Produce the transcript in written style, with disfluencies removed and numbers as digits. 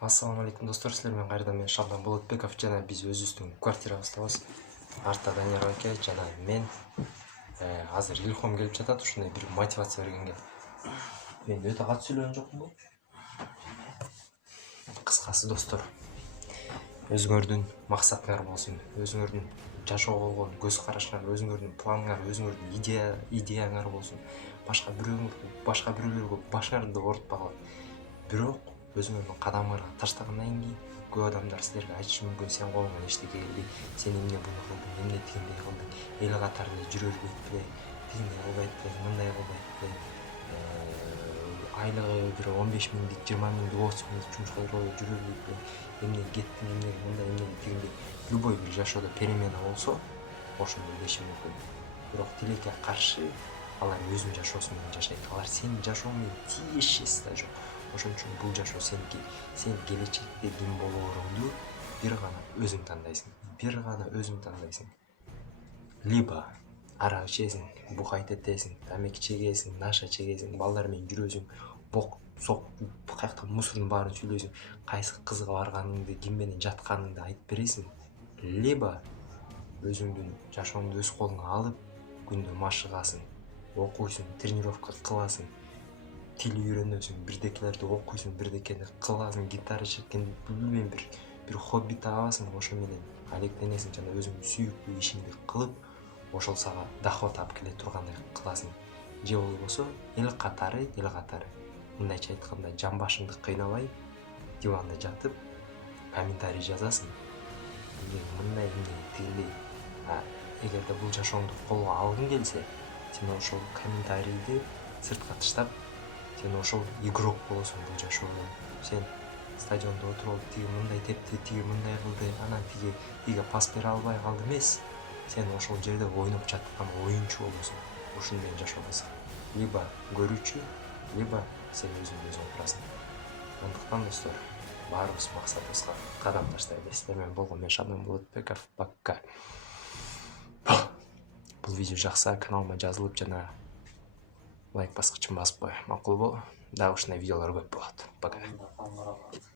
Ассаламу алейкум достор, силермен кайрадан мен Шалдан Болотбеков жана биз өзүбүздүн квартирабыздабыз. Артта Данияр аке жана мен. Азыр илхом келип жатат, ушундай бир мотивация бергенге. Мен өтө кат сүйлөгөн жокмунбу? Кыскасы достор, өзүңөрдүн максатыңар болсун, өзүңөрдүн жашоого болгон көз карашыңар, өзүңөрдүн планыңар, өзүңөрдүн идеяңар болсун. Башка бирөөлөргө башыңарды оорутпагыла. Бирок өзүңөрдүн кадамыңарга таштагандан кийин көп адамдар силерге айтышы мүмкүн: сен колуңан эчтеке келбейт, сен эмне буну кылдың, эмне тигиндей кылдың, эл катары эле жүрө бербейт беле, тигиндей кылбайт беле, мындай кылбайт беле, айлыгы бир 15 миңдик, 20 миңдик, 30 миңдик жумушка жүрө бербейт беле, эмне кеттиң, эмне мындай, эмне тигиндей. Любой бир жашоодо перемена болсо, ошондо элеши мүмкүн. Бирок тилекке каршы алар өзүнүн жашоосу менен жашайт. Алар сенин жашоо менен тиешеси да жок. Ошон үчүн бул жашоо сеники. Сен келечекте ким болооруңду бир гана өзүң тандайсың. Либо арак ичесиң, букайт этесиң, тамеки чегесиң, наша чегесиң, балдар менен жүрөсүң, бок сок, каякта мусордун баарын сүйлөйсүң, кайсы кызга барганыңды, ким менен жатканыңды айтып бересиң. Либо өзүңдүн жашооңду өз колуңа алып, күндө машыгасың, окуйсуң, тренировка кыласың, тил үйрөнөсүң, бирдекелерди окуйсуң, бирдекени кыласың, гитара чеккенди билбейм, бир хобби табасың, ошо менен алектенесиң жана өзүңдүн сүйүктүү ишиңди кылып, ошол сага доход алып келе тургандай кыласың. Же болбосо эл катары, мындайча айтканда, жан башыңды кыйнабай, диванда жатып, комментарий жазасың. Мындай тигиндей. Эгерде бул жашооңду колго алгың келсе, сен ошол комментарийди сыртка таштап, сен ошол игрок болосуң бул жашоодо. Сен стадиондо отуруп алып, тиги мындай тепти, тиги мындай кылды, анан тиги пас бере албай калды эмес. Сен ошол жерде ойноп жаткан оюнчу болосуң. Ушуну менен жашообуз. Либо көрүүчү, либо сен өзүң турасың. Андыктан достор, баарыбыз максатыбызга кадам таштайлы. Сиздер менен болгон мен Шалдан Болотбеков. Пока. Бул видео жакса, каналыма жазылып жана лайк баскычын басып кой. Макулбу? Дагы ушундай видеолор көп болот. Пока.